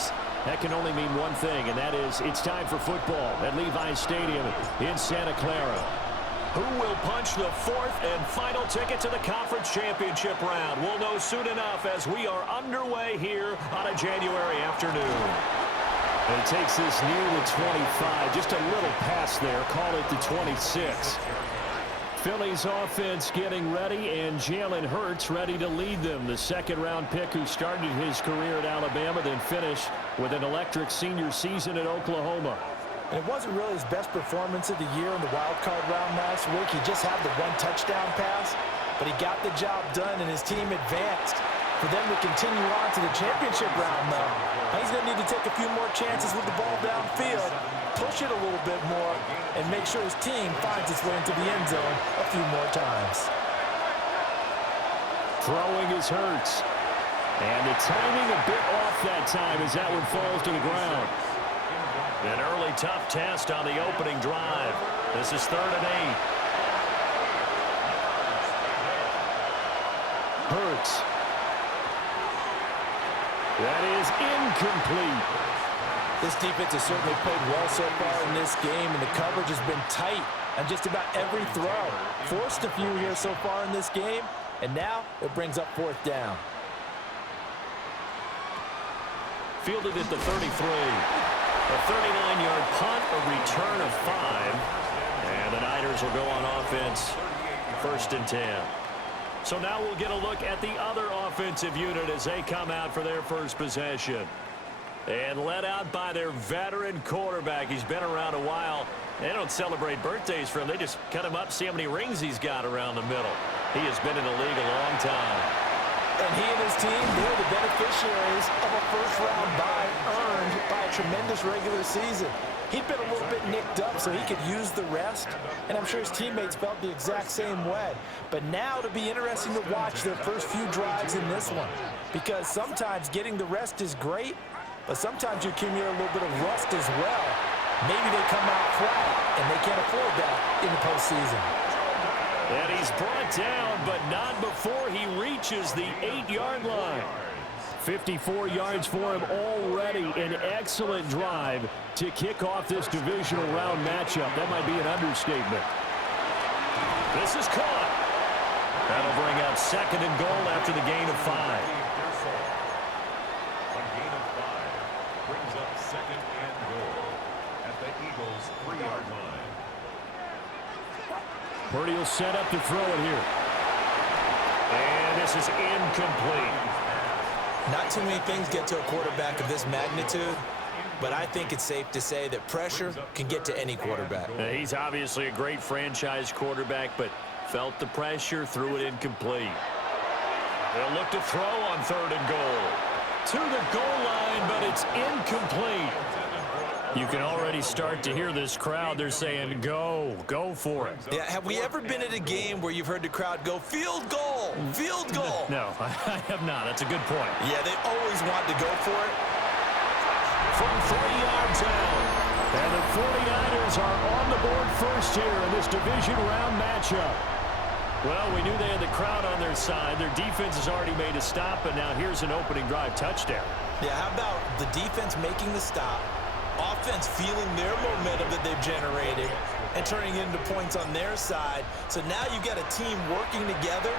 fans, that can only mean one thing, and that is it's time for football at Levi's Stadium in Santa Clara. Who will punch the fourth and final ticket to the conference championship round? We'll know soon enough as we are underway here on a January afternoon. And it takes this near the 25, just a little past there, call it the 26. Philly's offense getting ready, and Jalen Hurts ready to lead them. The second-round pick who started his career at Alabama, then finished with an electric senior season at Oklahoma. And it wasn't really his best performance of the year in the wild card round last week. He just had the one touchdown pass, but he got the job done, and his team advanced. For them to continue on to the championship round, though, he's going to need to take a few more chances with the ball downfield, push it a little bit more, and make sure his team finds its way into the end zone a few more times. Throwing is Hurts. And the timing a bit off that time as that one falls to the ground. An early tough test on the opening drive. This is 3rd and 8. Hurts. That is incomplete. This defense has certainly played well so far in this game, and the coverage has been tight on just about every throw. Forced a few here so far in this game, and now it brings up 4th down. Fielded at the 33. A 39-yard punt, a return of 5. And the Niners will go on offense, 1st and 10. So now we'll get a look at the other offensive unit as they come out for their first possession. And led out by their veteran quarterback. He's been around a while. They don't celebrate birthdays for him. They just cut him up, see how many rings he's got around the middle. He has been in the league a long time. And he and his team, they're the beneficiaries of a first-round bye earned by a tremendous regular season. He'd been a little bit nicked up so he could use the rest, and I'm sure his teammates felt the exact same way. But now it'll be interesting to watch their first few drives in this one, because sometimes getting the rest is great, but sometimes you accumulate a little bit of rust as well. Maybe they come out flat, and they can't afford that in the postseason. And he's brought down, but not before he reaches the 8-yard line. 54 yards for him already. An excellent drive to kick off this divisional round matchup. That might be an understatement. This is caught. That'll bring up 2nd and goal after the gain of 5. A gain of 5 brings up 2nd and goal at the Eagles' 3-yard line. Purdy will set up to throw it here. And this is incomplete. Not too many things get to a quarterback of this magnitude, but I think it's safe to say that pressure can get to any quarterback. He's obviously a great franchise quarterback, but felt the pressure, threw it incomplete. They'll look to throw on 3rd and goal. To the goal line, but it's incomplete. You can already start to hear this crowd. They're saying, go for it. Yeah, have we ever been at a game where you've heard the crowd go, field goal, field goal? No, I have not. That's a good point. Yeah, they always want to go for it. From 3 yards out. And the 49ers are on the board first here in this division round matchup. Well, we knew they had the crowd on their side. Their defense has already made a stop, and now here's an opening drive touchdown. Yeah, how about the defense making the stop, offense feeling their momentum that they've generated, and turning into points on their side. So now you've got a team working together,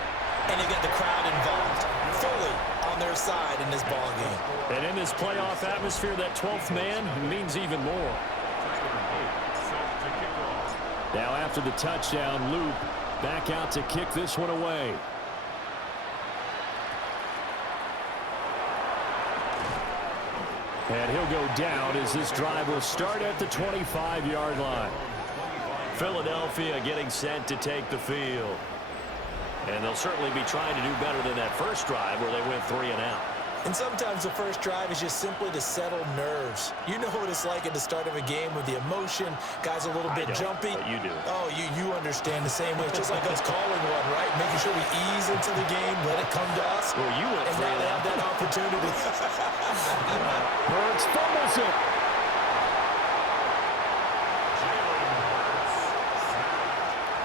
and you've got the crowd involved fully on their side in this ball game. And in this playoff atmosphere, that 12th man means even more. Now after the touchdown, Loop back out to kick this one away. And he'll go down as this drive will start at the 25-yard line. Philadelphia getting set to take the field. And they'll certainly be trying to do better than that first drive where they went 3 and out. And sometimes the first drive is just simply to settle nerves. You know what it's like at the start of a game with the emotion. Guys a little bit jumpy. But you do. Oh, you understand the same way. It's just like us calling one, right? Making sure we ease into the game, let it come to us. Well, you went and now they have that opportunity. Hurts fumbles it.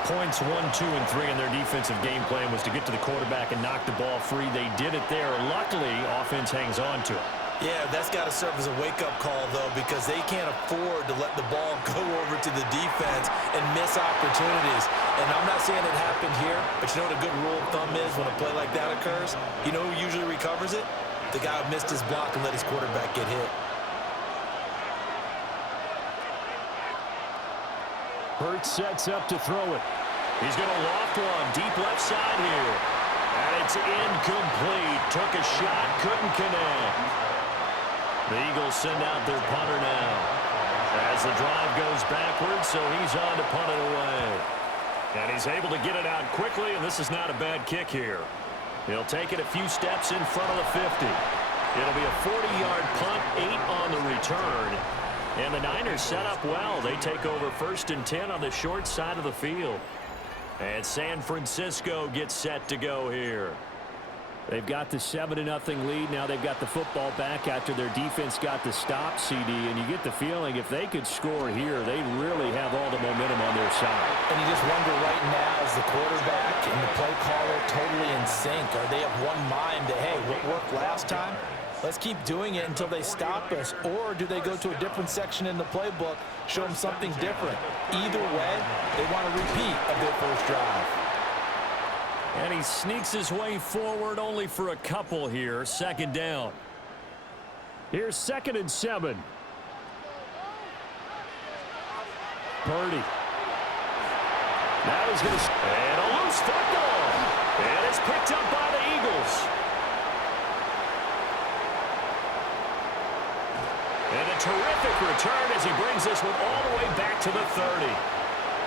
Points 1, 2, and 3 in their defensive game plan was to get to the quarterback and knock the ball free. They did it there. Luckily, offense hangs on to it. Yeah, that's got to serve as a wake-up call, though, because they can't afford to let the ball go over to the defense and miss opportunities. And I'm not saying it happened here, but you know what a good rule of thumb is when a play like that occurs? You know who usually recovers it? The guy who missed his block and let his quarterback get hit. Hurts sets up to throw it. He's going to loft one deep left side here. And it's incomplete. Took a shot, couldn't connect. The Eagles send out their punter now as the drive goes backwards, so he's on to punt it away. And he's able to get it out quickly, and this is not a bad kick here. He'll take it a few steps in front of the 50. It'll be a 40-yard punt, 8 on the return. And the Niners set up well. They take over 1st and 10 on the short side of the field. And San Francisco gets set to go here. They've got the 7-0 lead. Now they've got the football back after their defense got the stop, CD. And you get the feeling if they could score here, they really have all the momentum on their side. And you just wonder right now, is the quarterback and the play caller totally in sync? Are they of one mind that, hey, what worked last time? Let's keep doing it until they stop us. Or do they go to a different section in the playbook, show them something different? Either way, they want a repeat of their first drive. And he sneaks his way forward only for a couple here. 2nd down. Here's 2nd and 7. Purdy. Now he's going to... And a loose football. And it's picked up by the Eagles. And a terrific return as he brings this one all the way back to the 30.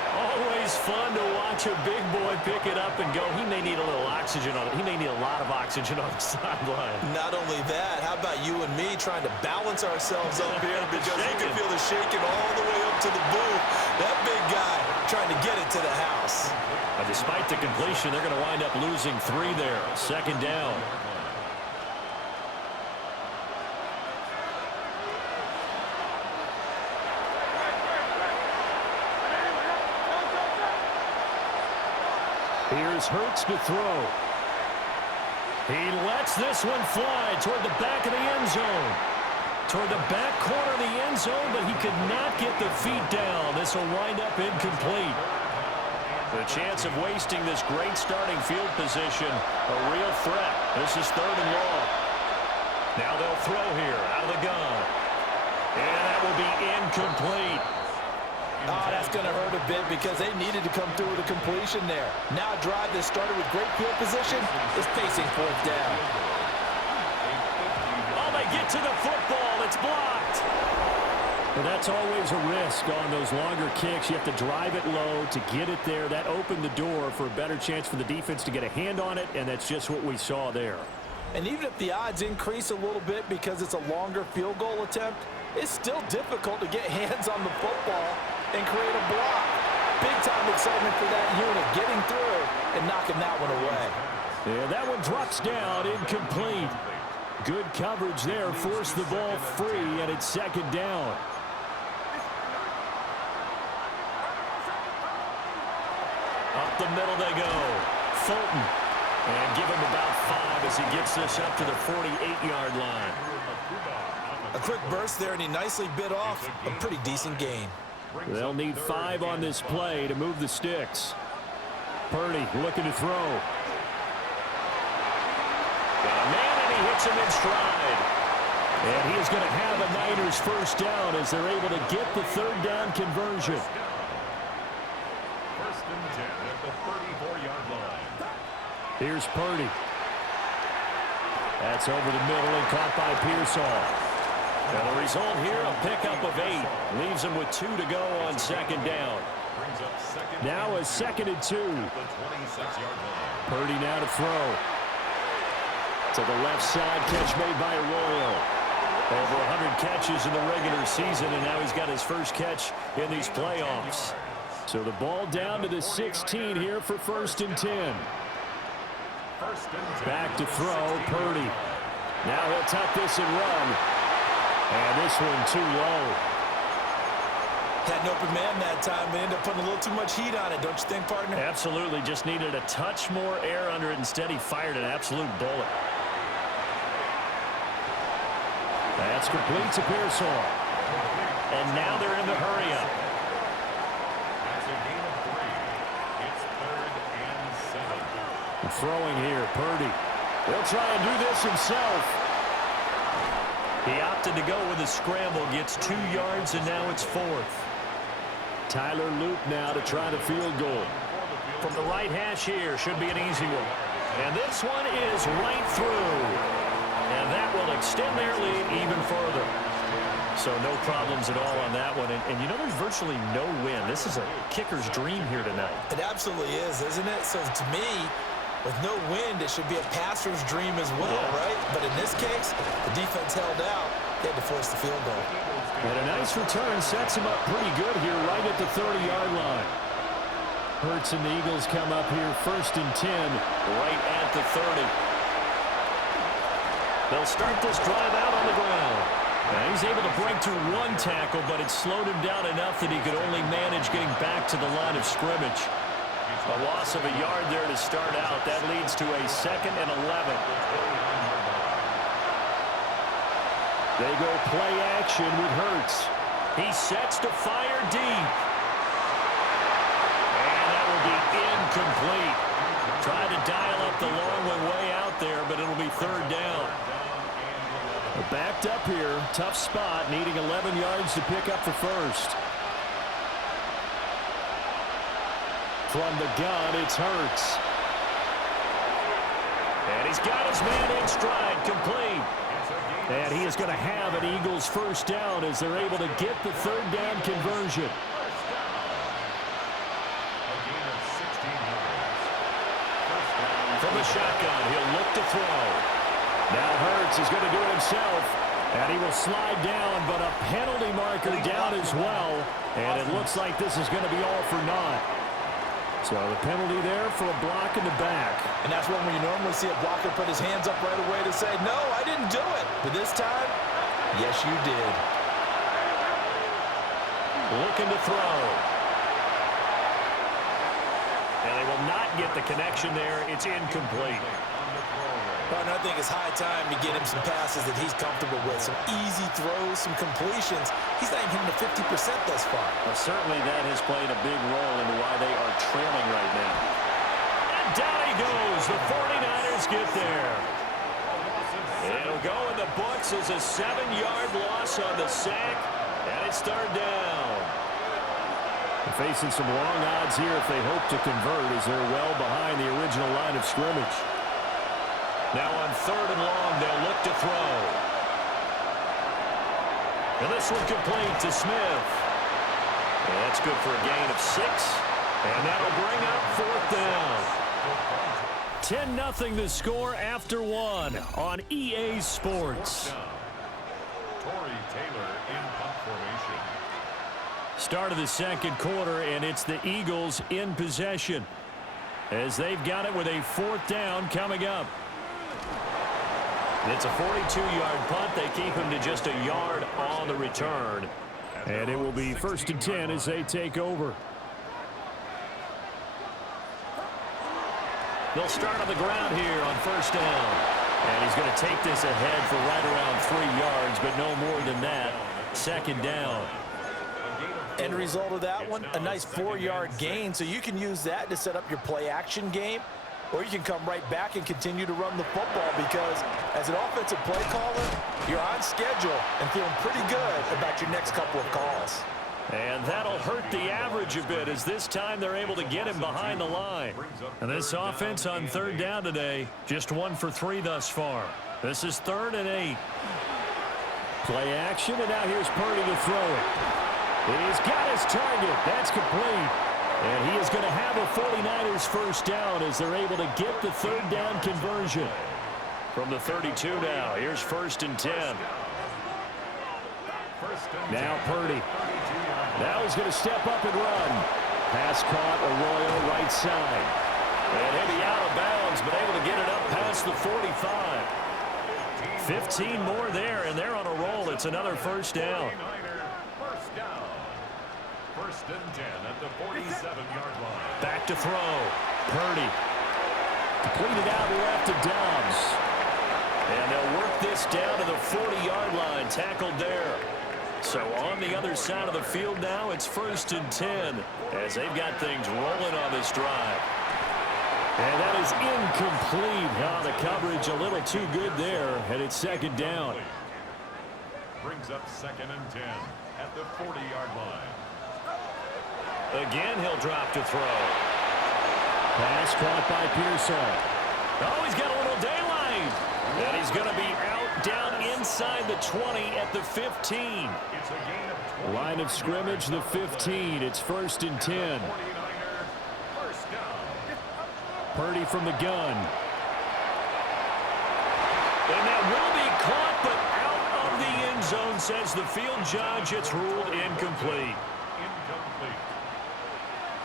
Always fun to watch a big boy pick it up and go. He may need a little oxygen on it. He may need a lot of oxygen on the sideline. Not only that, how about you and me trying to balance ourselves up here because you can feel the shaking all the way up to the booth. That big guy trying to get it to the house. But despite the completion, they're going to wind up losing 3 there. 2nd down. Here's Hurts to throw. He lets this one fly toward the back of the end zone. Toward the back corner of the end zone, but he could not get the feet down. This will wind up incomplete. The chance of wasting this great starting field position, a real threat. This is 3rd and long. Now they'll throw here out of the gun. And that will be incomplete. Oh, that's going to hurt a bit because they needed to come through with a completion there. Now a drive that started with great field position is facing 4th down. Oh, they get to the football. It's blocked. Well, that's always a risk on those longer kicks. You have to drive it low to get it there. That opened the door for a better chance for the defense to get a hand on it, and that's just what we saw there. And even if the odds increase a little bit because it's a longer field goal attempt, it's still difficult to get hands on the football and create a block. Big-time excitement for that unit, getting through and knocking that one away. Yeah, that one drops down, incomplete. Good coverage there, forced the ball free, and it's 2nd down. Up the middle they go. Fulton. And give him about 5 as he gets this up to the 48-yard line. A quick burst there, and he nicely bit off a pretty decent gain. They'll need 5 on this play to move the sticks. Purdy looking to throw. Got a man, and he hits him in stride. And he is going to have a Niners 1st down as they're able to get the 3rd down conversion. 1st and 10 at the 34-yard line. Here's Purdy. That's over the middle and caught by Pearsall. And the result here, a pickup of 8. Leaves him with 2 to go on 2nd down. Now a 2nd and 2. Purdy now to throw. To the left side, catch made by Arroyo. Over 100 catches in the regular season, and now he's got his first catch in these playoffs. So the ball down to the 16 here for 1st and 10. Back to throw, Purdy. Now he'll tuck this and run. And this one too low. Had an open man that time, but ended up putting a little too much heat on it, don't you think, partner? Absolutely. Just needed a touch more air under it. Instead, he fired an absolute bullet. That's complete to Pearsall. And now they're in the hurry-up. That's a gain of 3. It's 3rd and 7. Throwing here, Purdy. He'll try and do this himself. He opted to go with a scramble, gets 2 yards, and now it's 4th. Tyler Luke now to try the field goal. From the right hash here, should be an easy one. And this one is right through. And that will extend their lead even further. So no problems at all on that one. And you know, there's virtually no win. This is a kicker's dream here tonight. It absolutely is, isn't it? So to me, with no wind, it should be a passer's dream as well, right? But in this case, the defense held out. They had to force the field goal. And a nice return sets him up pretty good here right at the 30-yard line. Hurts and the Eagles come up here 1st and 10 right at the 30. They'll start this drive out on the ground. Now he's able to break through 1 tackle, but it slowed him down enough that he could only manage getting back to the line of scrimmage. A loss of a yard there to start out. That leads to a 2nd and 11. They go play action with Hurts. He sets to fire deep. And that will be incomplete. Tried to dial up the long one way out there, but it'll be 3rd down. Backed up here. Tough spot, needing 11 yards to pick up the first. From the gun, it's Hurts. And he's got his man in stride, complete. And he is going to have an Eagles first down as they're able to get the 3rd down conversion. From the shotgun, he'll look to throw. Now Hurts is going to do it himself. And he will slide down, but a penalty marker down as well. And it looks like this is going to be all for naught. So the penalty there for a block in the back. And that's when you normally see a blocker put his hands up right away to say, no, I didn't do it. But this time, yes, you did. Looking to throw. And they will not get the connection there. It's incomplete. Well, and I think it's high time to get him some passes that he's comfortable with. Some easy throws, some completions. He's not even hitting the 50% thus far. Well, certainly that has played a big role in why they are trailing right now. And down he goes. The 49ers get there. It'll go in the books as a 7-yard loss on the sack. And it's 3rd down. They're facing some long odds here if they hope to convert as they're well behind the original line of scrimmage. Now on 3rd and long, they'll look to throw. And this one complete to Smith. And that's good for a gain of 6. And that'll bring up 4th down. 10-0 the score after 1 on EA Sports. Torrey Taylor in punt formation. Start of the 2nd quarter, and it's the Eagles in possession as they've got it with a 4th down coming up. It's a 42-yard punt. They keep him to just a yard on the return. And it will be 1st and 10 as they take over. They'll start on the ground here on 1st down. And he's going to take this ahead for right around 3 yards, but no more than that. 2nd down. End result of that one, a nice 4-yard gain. So you can use that to set up your play-action game. Or you can come right back and continue to run the football because as an offensive play caller, you're on schedule and feeling pretty good about your next couple of calls. And that'll hurt the average a bit as this time they're able to get him behind the line. And this offense on 3rd down today, just 1 for 3 thus far. This is 3rd and 8. Play action, and now here's Purdy to throw it. He's got his target. That's complete. And he is going to have a 49ers first down as they're able to get the 3rd down conversion. From the 32 now, here's 1st and 10. Now Purdy. Now he's going to step up and run. Pass caught, Arroyo right side. And he'll be out of bounds, but able to get it up past the 45. 15 more there, and they're on a roll. It's another first down. 1st and 10 at the 47-yard line. Back to throw. Purdy. Completed out left to Dobbs. And they'll work this down to the 40-yard line, tackled there. So on the other side of the field now, it's 1st and 10 as they've got things rolling on this drive. And that is incomplete. Oh, the coverage a little too good there, and it's 2nd down. Brings up 2nd and 10 at the 40-yard line. Again, he'll drop to throw. Pass caught by Pearsall. Oh, he's got a little daylight. And he's going to be out down inside the 20 at the 15. It's a gain of 20. Line of scrimmage, the 15. It's 1st and 10. 49er, first down. Purdy from the gun. And that will be caught, but out of the end zone, says the field judge. It's ruled incomplete. Incomplete.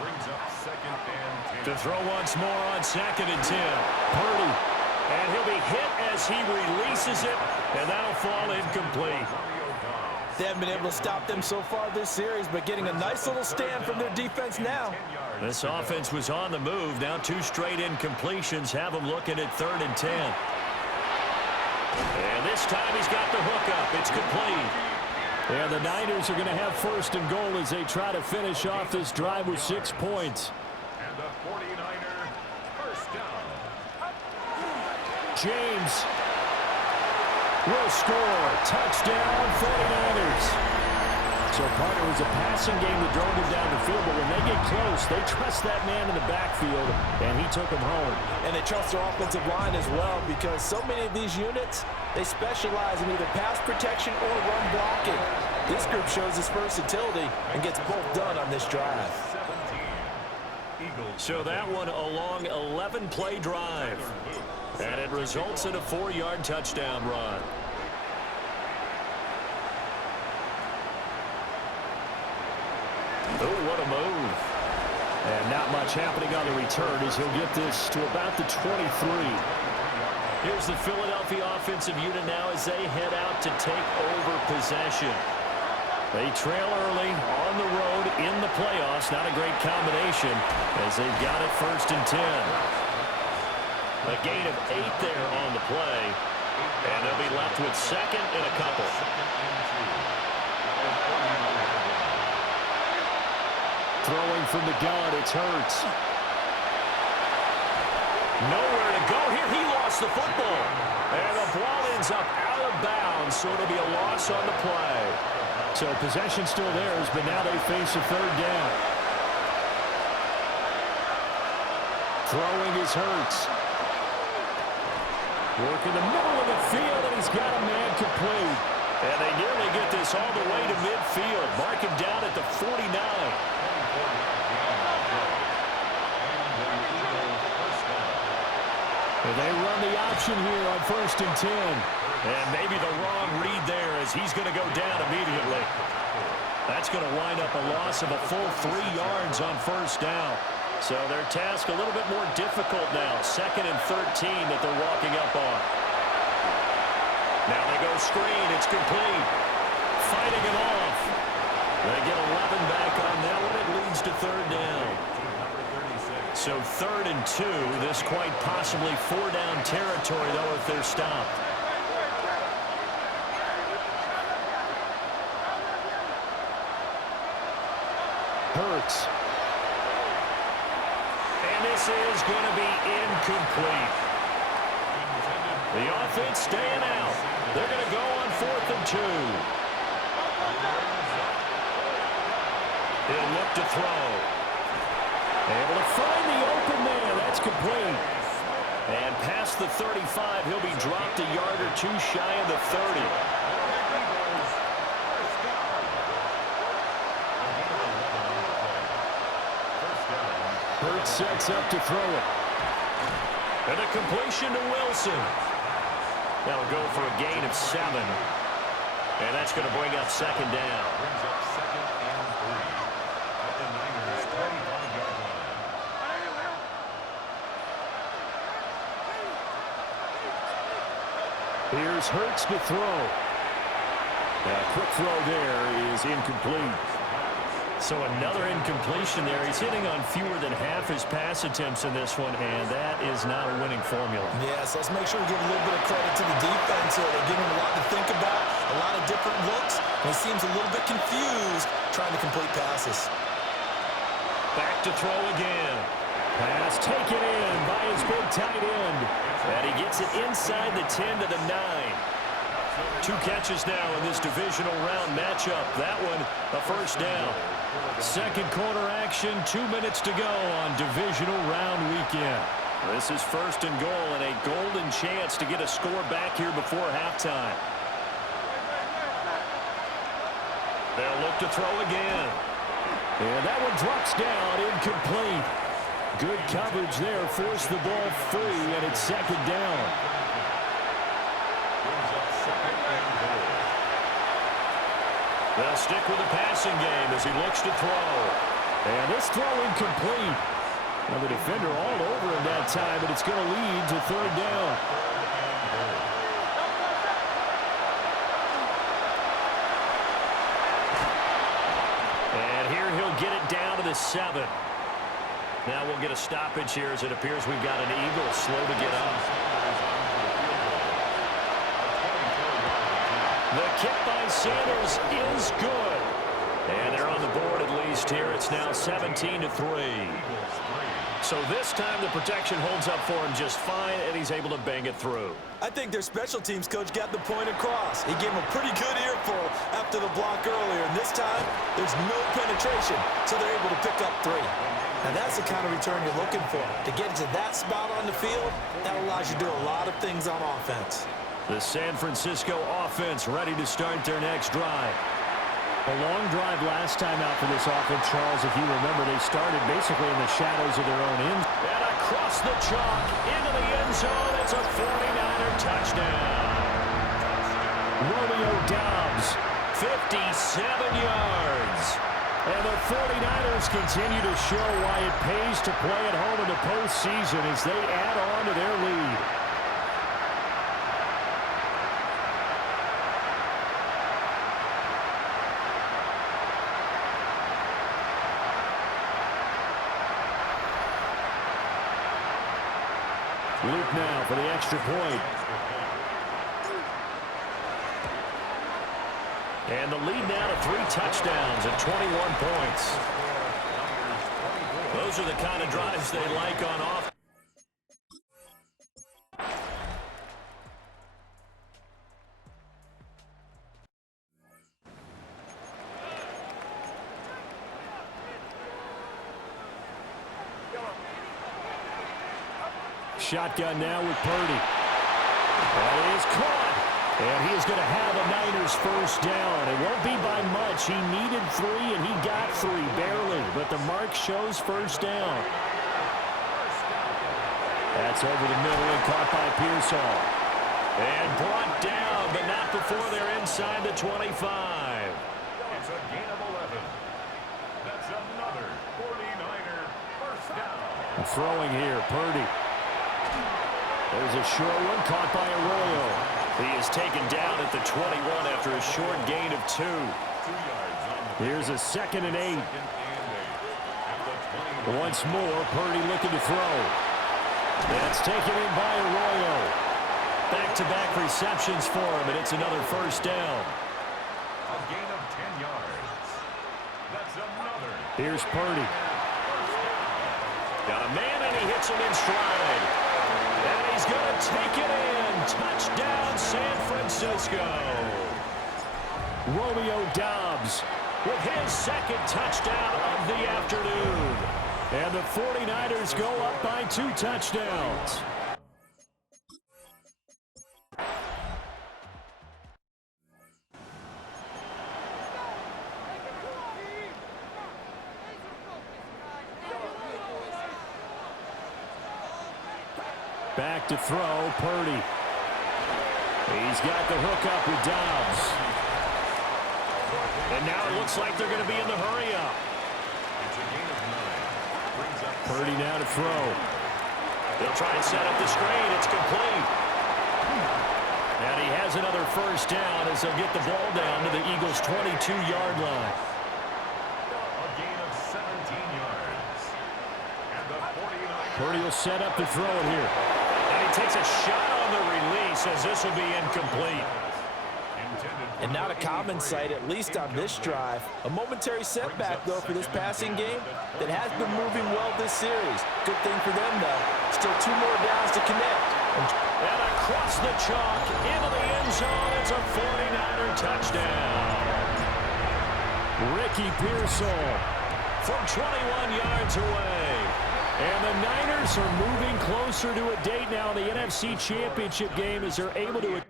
Brings up 2nd and 10. To throw once more on 2nd and 10. Purdy. And he'll be hit as he releases it, and that'll fall incomplete. They haven't been able to stop them so far this series, but getting a nice little stand from their defense now. This offense was on the move. Now 2 straight incompletions have them looking at 3rd and 10. And this time he's got the hook up. It's complete. And the Niners are going to have 1st and goal as they try to finish off this drive with 6 points. And the 49er, first down. James will score. Touchdown, 49ers. So, partner, it was a passing game that drove him down the field, but when they get close, they trust that man in the backfield, and he took him home. And they trust their offensive line as well, because so many of these units, they specialize in either pass protection or run blocking. This group shows its versatility and gets both done on this drive. 17. Eagles. So that one a long 11-play drive. And it results in a 4-yard touchdown run. Oh, what a move. And not much happening on the return as he'll get this to about the 23. Here's the Philadelphia offensive unit now as they head out to take over possession. They trail early on the road in the playoffs. Not a great combination as they've got it 1st and 10. A gain of 8 there on the play. And they'll be left with 2nd and a couple. Throwing from the gun, it's Hurts. Nowhere to go here. He lost the football. And the ball ends up out of bounds, so it'll be a loss on the play. So possession still theirs, but now they face a 3rd down. Throwing is Hurts. Working the middle of the field, and he's got a man complete. And they nearly get this all the way to midfield. Mark him down at the 49. And they run the option here on 1st and 10. And maybe the wrong read there as he's going to go down immediately. That's going to wind up a loss of a full 3 yards on 1st down. So their task a little bit more difficult now. 2nd and 13 that they're walking up on. Now they go screen. It's complete. Fighting it off. They get 11 back on that one. It leads to 3rd down. So 3rd and 2. This quite possibly 4-down territory, though, if they're stopped. Hurts. And this is going to be incomplete. The offense staying out. They're going to go on 4th and 2. He'll look to throw. Able to find the open man. That's complete. And past the 35, he'll be dropped a yard or 2 shy of the 30. Hurts sets up to throw it. And a completion to Wilson. That'll go for a gain of 7. And that's going to bring up 2nd down. Brings up 2nd and 3 at the Niners' 25-yard line. Here's Hurts to throw. A quick throw there is incomplete. So another incompletion there. He's hitting on fewer than half his pass attempts in this one, and that is not a winning formula. Yeah, so let's make sure we give a little bit of credit to the defense here. They're giving him a lot to think about, a lot of different looks, and he seems a little bit confused trying to complete passes. Back to throw again. Pass taken in by his big tight end. And he gets it inside the 10 to the 9. 2 catches now in this divisional round matchup. That one, a first down. Second quarter action, 2 minutes to go on divisional round weekend. This is first and goal and a golden chance to get a score back here before halftime. They'll look to throw again. And that one drops down, incomplete. Good coverage there, forced the ball free, and it's second down. They'll stick with the passing game as he looks to throw. And this throw incomplete. Well, the defender all over him that time, but it's going to lead to third down. And here he'll get it down to the 7. Now we'll get a stoppage here as it appears we've got an Eagle slow to get up. The kick by Sanders is good. And they're on the board at least here. It's now 17-3. So this time the protection holds up for him just fine, and he's able to bang it through. I think their special teams coach got the point across. He gave him a pretty good earful after the block earlier. And this time, there's no penetration, so they're able to pick up 3. Now that's the kind of return you're looking for. To get to that spot on the field, that allows you to do a lot of things on offense. The San Francisco offense ready to start their next drive. A long drive last time out for this offense, Charles. If you remember, they started basically in the shadows of their own end. And across the chalk, into the end zone. It's a 49er touchdown. Romeo Doubs, 57 yards. And the 49ers continue to show why it pays to play at home in the postseason as they add on to their lead. Luke now for the extra point. And the lead now to 3 touchdowns and 21 points. Those are the kind of drives they like on offense. Shotgun now with Purdy. That is caught. And he is going to have a Niners first down. It won't be by much. He needed 3, and he got 3, barely. But the mark shows first down. That's over the middle and caught by Pearsall. And brought down, but not before they're inside the 25. It's a gain of 11. That's another 49er first down. Throwing here, Purdy. There's a short one caught by Arroyo. He is taken down at the 21 after a short gain of 2. 2 yards on the Here's a 2nd and 8. second and 8. At the 20. Once more, Purdy looking to throw. That's taken in by Arroyo. Back-to-back receptions for him, and it's another first down. A gain of 10 yards. That's another. Here's Purdy. Got a man, and he hits him in stride. And he's going to take it in. Touchdown, San Francisco. Romeo Doubs With his 2nd touchdown of the afternoon. And the 49ers go up by 2 touchdowns. Back to throw, Purdy. He's got the hook up with Doubs. And now it looks like they're going to be in the hurry-up. Purdy now to throw. They'll try and set up the screen. It's complete. And he has another first down as they'll get the ball down to the Eagles' 22-yard line. Purdy will set up to throw it here. And he takes a shot on the release as this will be incomplete. And not a common sight, at least on this drive. A momentary setback, though, for this passing game that has been moving well this series. Good thing for them, though. Still 2 more downs to connect. And across the chalk, into the end zone, it's a 49er touchdown. Ricky Pearsall from 21 yards away. And the Niners are moving closer to a date now in the NFC Championship game as they're able to